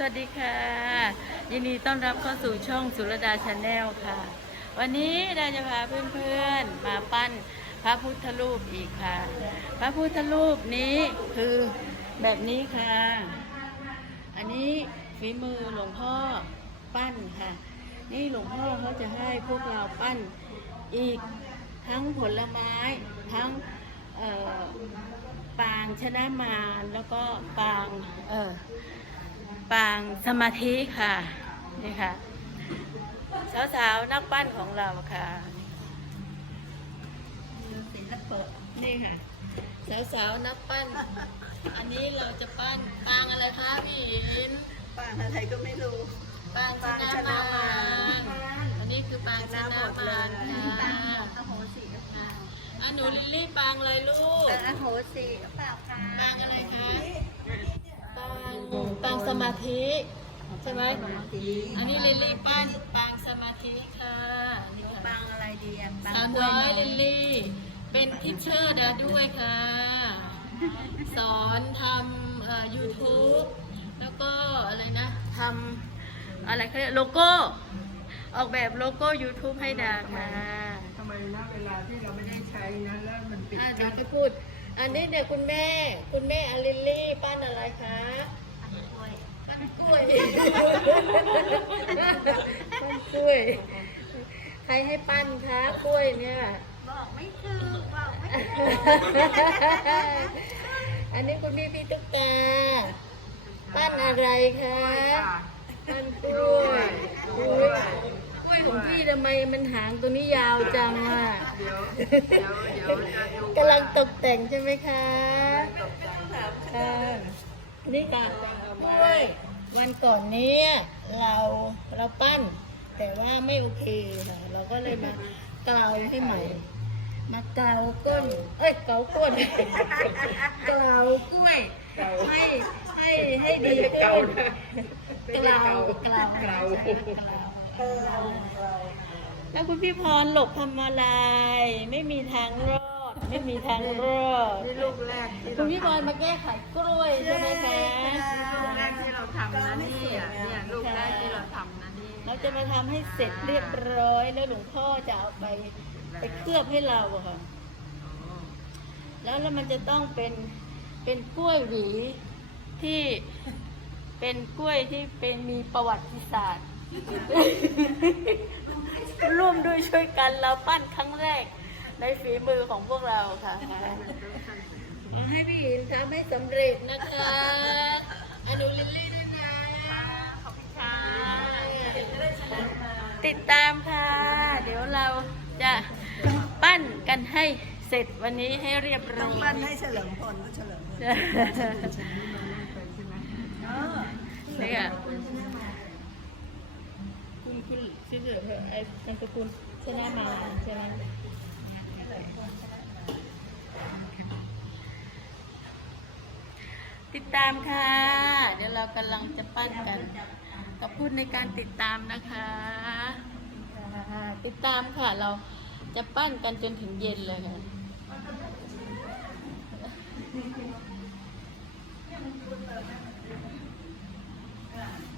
สวัสดีค่ะ ยินดีต้อนรับเข้าสู่ช่องสุรดาชาแนลค่ะ วันนี้เราจะพาเพื่อนๆมาปั้นพระพุทธรูปอีกค่ะ พระพุทธรูปนี้คือแบบนี้ค่ะ อันนี้ฝีมือหลวงพ่อปั้นค่ะ นี่หลวงพ่อเขาจะให้พวกเราปั้นอีกทั้งผลไม้ทั้งปางชนะมารแล้วก็ปางเออ ปางสมาธิค่ะ นี่ค่ะสาวๆนักปั้นของเราค่ะศิลปะนี่ค่ะสาวๆนักปั้น อันนี้เราจะปั้นปางอะไรคะพี่อินปางอะไรก็ไม่รู้ปางชนะมารอันนี้คือปางชนะมารค่ะปางอโหสิหรือเปล่าอะหนูลิลลี่ปางอะไรลูกปางอโหสิหรือเปล่าคะปางอะไรคะ ปางปางสมาธิใช่ไหมอันนี้ลิลลี่ปั้นปางสมาธิค่ะนี่ค่ะปางอะไรดีอะปางสาวกล้วยน้อยลิลลี่ เป็นทิชเชอร์ดาด้วยค่ะ สอนทำเอ่อ YouTube แล้วก็อะไรนะทำอะไรเขาเรียกโลโก้ ออกแบบโลโก้ YouTube ให้ดาค่ะทำไมณเวลาที่เราไม่ได้ใช้นะแล้วมันปิดอะเดี๋ยวไปพูดอันนี้เดี๋ยวคุณแม่ คุณแม่อลิลลี่ปั้นอะไรคะกล้วยปั้น กล้วยปั้นกล้วย ใครให้ปั้นคะกล้วยเนี่ยบอกไม่ถูกบอกไม่ถูกอันนี้คุณพี่พี่ตุ๊กตาปั้นอะไรคะปั้นกล้วยกล้วยกล้วยของพี่ทำไมมันหางตัวนี้ยาวจังอะเดี๋ยวเดี๋ยวเดี๋ยวจะดูกำลังตกแต่งใช่ไหมคะค่ะ นี่ค่ะวันก่อนนี้เราเราปั้น แต่ว่าไม่โอเคค่ะเราก็เลยมาเกลาให้ใหม่ มาเกลาก้น เอ้ยเกลาก้นเกลากล้วยให้ให้ให้ดีขึ้นเกลาเกลาเกลาเกลาแล้วคุณพี่พรหลบทำอะไรไม่มีทางรอด ไม่มีทางรอดนี่ลูกแรกที่คุเราณพี่พรมาแก้ไขกล้วยใช่ไหมคะลูกแรกที่เราทำนะเนี่ยเนี่ยลูกแรกที่เราทำนะนี่เราจะมาทำให้เสร็จเรียบร้อยแล้วหลวงพ่อจะเอาไปไปเคลือบให้เราอะค่ะแล้วแล้วมันจะต้องเป็นเป็นกล้วยหวีที่เป็นกล้วยที่เป็นมีประวัติศาสตร์ ร่วมด้วยช่วยกันเราปั้นครั้งแรก ในฝีมือของพวกเราค่ะ ขอให้พี่อินทำให้สำเร็จนะคะอนุลิลลี่ด้วยนะขอบคุณค่ะติดตามค่ะ เดี๋ยวเราจะปั้นกันให้เสร็จวันนี้ให้เรียบร้ต้อองยปั้นให้เฉลิมพลก็เฉลิมพลเออนี่ค่ะคุณคุณชื่อเธอไอ้นามสกุลชนะมาใช่ไหม ติดตามค่ะ เดี๋ยวเรากำลังจะปั้นกันขอบคุณในการติดตามนะคะ ติดตามค่ะ เราจะปั้นกันจนถึงเย็นเลยค่ะไ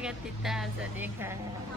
เช่นกันติดตาม สวัสดีค่ะ